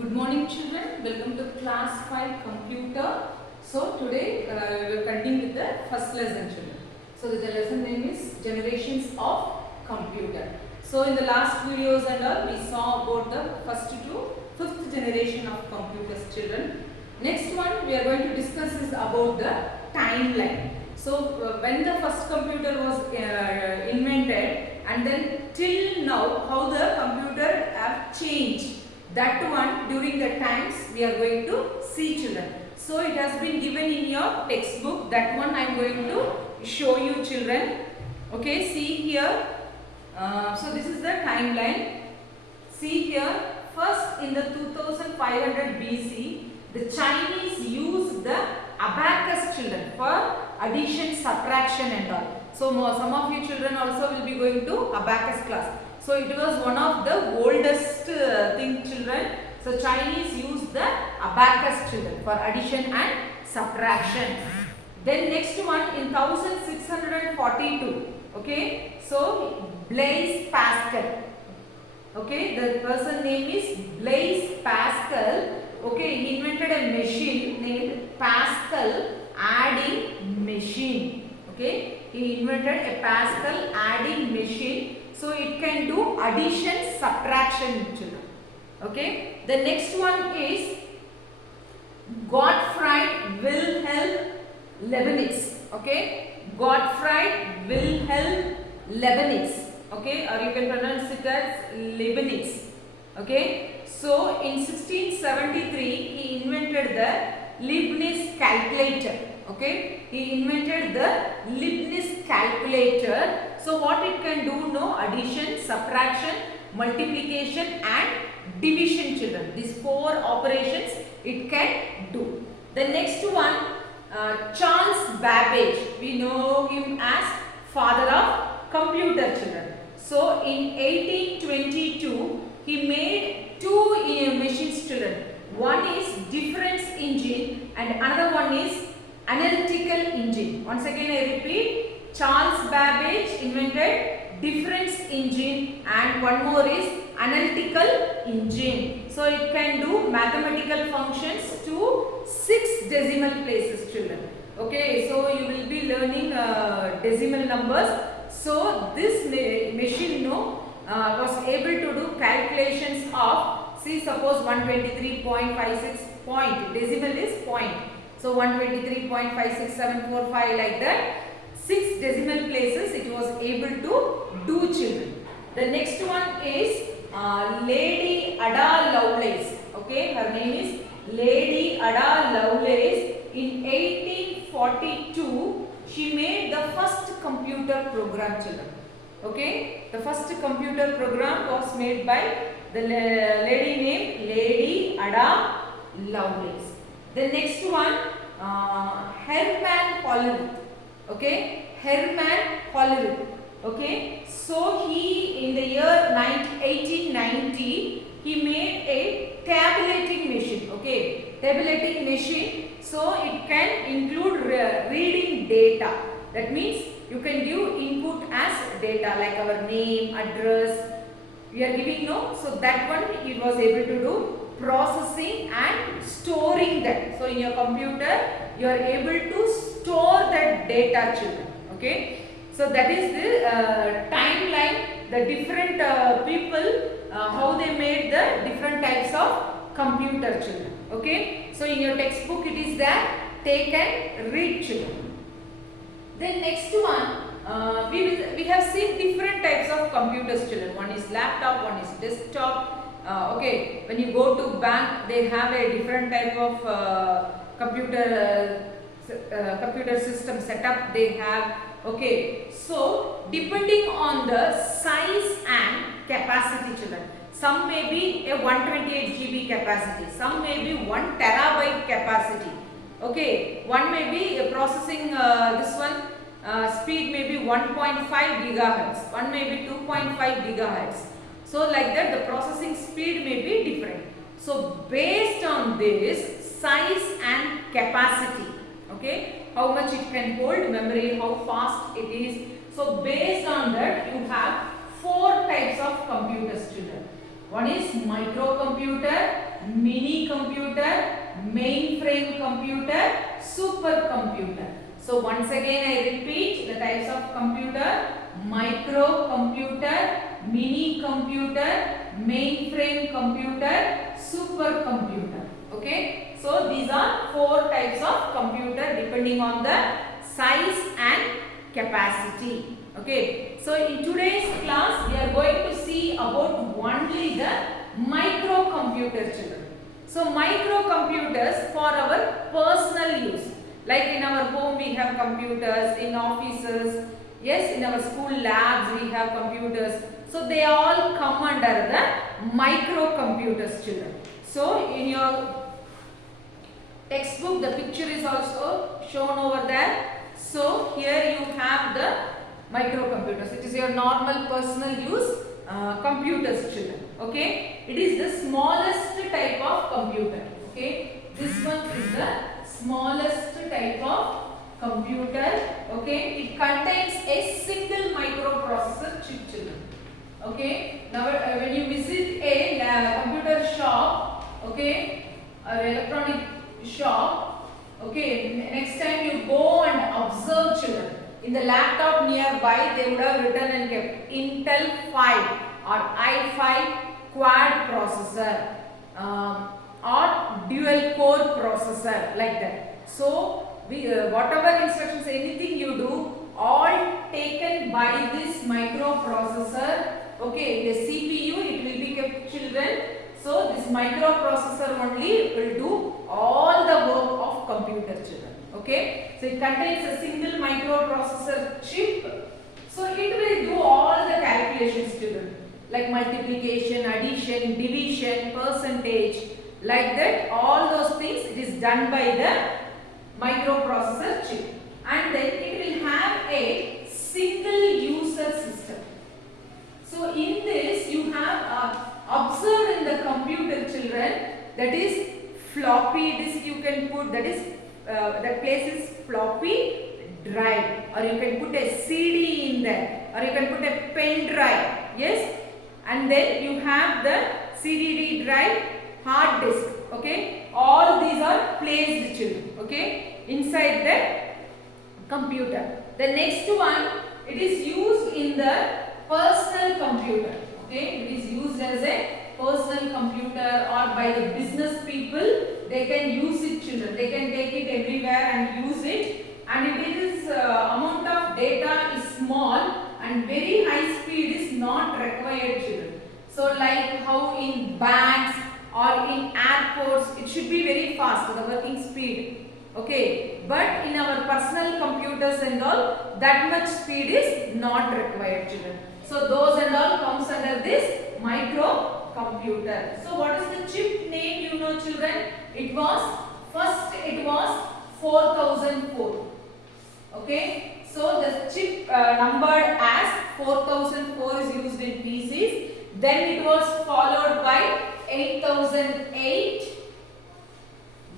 Good morning children, welcome to class 5 computer. So today we will continue with the first lesson children. So the lesson name is generations of computer. So in the last videos and all we saw about the first to fifth generation of computers children. Next one we are going to discuss is about the timeline. So when the first computer was invented and then till now how the computer have changed. That one during the times we are going to see children. So it has been given in your textbook. That one I am going to show you children. Okay, see here. So this is the timeline. See here. First in the 2500 BC, the Chinese used the abacus children for addition, subtraction and all. So some of you children also will be going to abacus class. So it was one of the oldest thing children. So Chinese used the abacus children for addition and subtraction. Then next one in 1642. Okay. So Blaise Pascal. Okay. The person name is Blaise Pascal. Okay. He invented a machine named Pascal adding machine. Okay. He invented a Pascal adding machine. So it can do addition, subtraction children. Okay. The next one is Gottfried Wilhelm Leibniz. Okay. Gottfried Wilhelm Leibniz. Okay. Or you can pronounce it as Leibniz. Okay. So in 1673 he invented the Leibniz calculator. Okay, he invented the Leibniz calculator. So what it can do? No, addition, subtraction, multiplication and division children. These four operations it can do. The next one, Charles Babbage. We know him as father of computer children. So in 1822 he made two machines children. One is difference engine and another one is analytical engine. Once again I repeat, Charles Babbage invented difference engine and one more is analytical engine. So it can do mathematical functions to 6 decimal places children. Okay, so you will be learning decimal numbers. So this machine was able to do calculations of, see, suppose 123.56 point, decimal is point. So 123.56745 like that. 6 decimal places it was able to do children. The next one is Lady Ada Lovelace. Okay, her name is Lady Ada Lovelace. In 1842 she made the first computer program children. Okay, the first computer program was made by the lady named Lady Ada Lovelace. The next one, Hermann Hollerith. Okay, Hermann Hollerith. Okay, so he in the year 1890 he made a tabulating machine. Okay, tabulating machine. So it can include reading data. That means you can give input as data like our name, address. We are giving so that one it was able to do. Processing and storing that. So in your computer you are able to store that data children. Okay. So that is the timeline, the different people how they made the different types of computer children. Okay. So in your textbook it is there. Take and read children. Then next one we have seen different types of computers children. One is laptop, one is desktop. Okay, when you go to bank, they have a different type of computer system setup they have. Okay, so depending on the size and capacity children, some may be a 128 GB capacity, some may be 1 terabyte capacity. Okay, one may be a processing this one speed may be 1.5 gigahertz, one may be 2.5 gigahertz. So like that the processing speed may be different. So based on this size and capacity, okay, how much it can hold memory, how fast it is. So based on that you have 4 types of computers children. One is microcomputer, mini computer, mainframe computer, supercomputer. So once again I repeat the types of computer: microcomputer, mini computer, mainframe computer, supercomputer. Okay, so these are 4 types of computer depending on the size and capacity. Okay, so in today's class we are going to see about only the microcomputer, children. So microcomputers for our personal use, like in our home we have computers, in offices, yes, in our school labs we have computers. So they all come under the microcomputers, children. So in your textbook the picture is also shown over there. So here you have the microcomputers. It is your normal personal use computers, children. Okay, it is the smallest type of computer. Okay, this one is the smallest type of computer. Okay, it contains a single microprocessor chip, children. Okay, now when you visit a computer shop, okay, or electronic shop, okay, next time you go and observe, children, in the laptop nearby they would have written and kept Intel 5 or i5 quad processor or dual core processor, like that. So we whatever instructions, anything you do, all taken by this microprocessor. Okay, the CPU it will be kept, children. So this microprocessor only will do all the work of computer, children. Okay, so it contains a single microprocessor chip. So it will do all the calculations, children, like multiplication, addition, division, percentage, like that. All those things it is done by the microprocessor chip, and then it will have a single user system. So in this you have observed in the computer, children, that is floppy disk you can put, that is that place is floppy drive, or you can put a CD in there, or you can put a pen drive, yes, and then you have the CDD drive, hard disk. Okay, all these are placed, children, okay, inside the computer. The next one, it is used in the personal computer. Okay, it is used as a personal computer, or by the business people they can use it, children. They can take it everywhere and use it, and if it is amount of data is small and very high speed is not required, children. So like how in banks or in airports it should be very fast, the working speed. Okay, but in our personal computers and all, that much speed is not required, children. So those and all comes under this microcomputer. So what is the chip name, you know, children? It was 4004. Okay, so the chip numbered as 4004 is used in PCs. Then it was followed by 8008.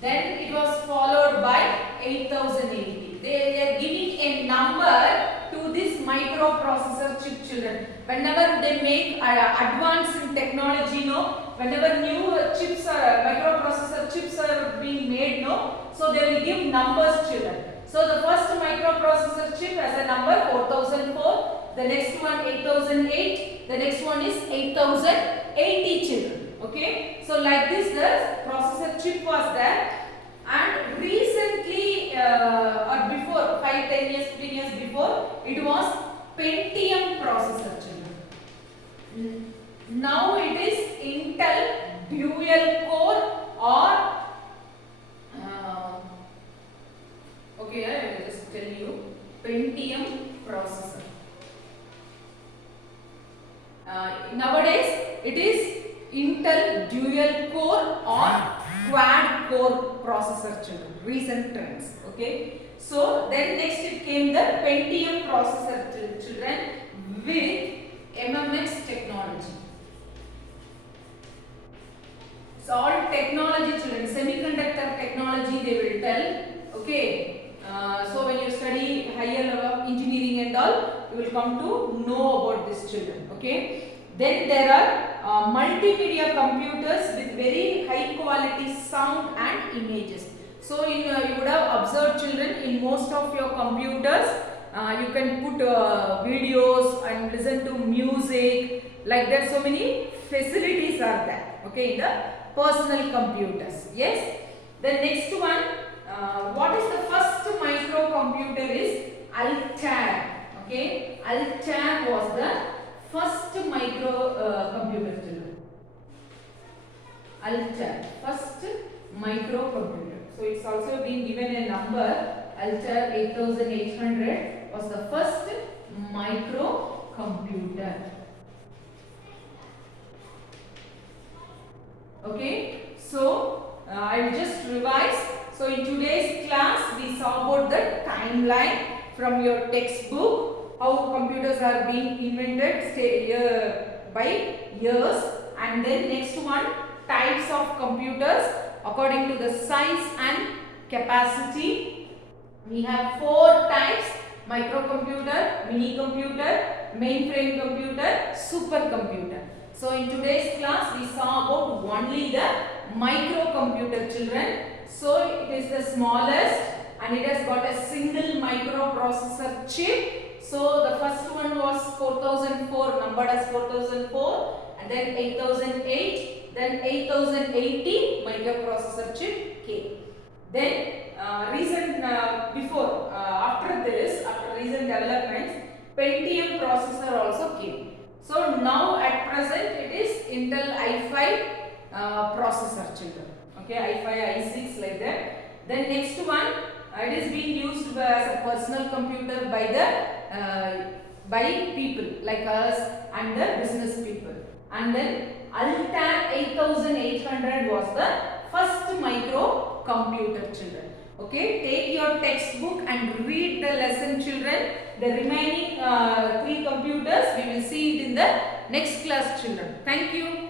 Then it was followed by 8080. They are giving a number to this microprocessor chip, children. Whenever they make advance in technology, no, whenever new chips are microprocessor chips are being made, no, so they will give numbers, children. So the first microprocessor chip has a number 4004, the next one 8008, the next one is 8080, children. Okay, so like this the processor chip was there, and recently or before 5-10 years, 3 years before, it was Pentium processor, children. Now it is Intel dual core, or okay, I will just tell you, Pentium processor. Nowadays it is Intel dual core or quad core processor, children. Recent trends. Okay, so then next it came the Pentium processor, children, with MMX technology. So all technology, children, semiconductor technology they will tell. Okay, so when you study higher level of engineering and all, you will come to know about this, children. Okay, then there are multimedia computers with very high quality sound and images. So you would have observed, children, in most of your computers you can put videos and listen to music, like that. So many facilities are there, okay, in the personal computers. Yes. The next one, what is the first microcomputer is Altair. Okay, Altair was the first computer, children. Altair, first microcomputer. So it's also been given a number. Altair 8800 was the first microcomputer. Okay, so I will just revise. So in today's class we saw about the timeline from your textbook, how computers are being invented by years, and then next one, types of computers according to the size and capacity. We have 4 types: microcomputer, mini computer, mainframe computer, supercomputer. So in today's class we saw about only the microcomputer, children. So it is the smallest and it has got a single microprocessor chip. So the first one was 4004, numbered as 4004, and then 8008, then 8080 microprocessor chip came. Then after recent developments, Pentium processor also came. So now at present it is Intel i5 processor, children. Okay, i5, i6, like that. Then next one, it is being used as a personal computer by people like us and the business people. And then Altair 8800 was the first microcomputer, children. Okay, take your textbook and read the lesson, children. The remaining 3 computers we will see it in the next class, children. Thank you.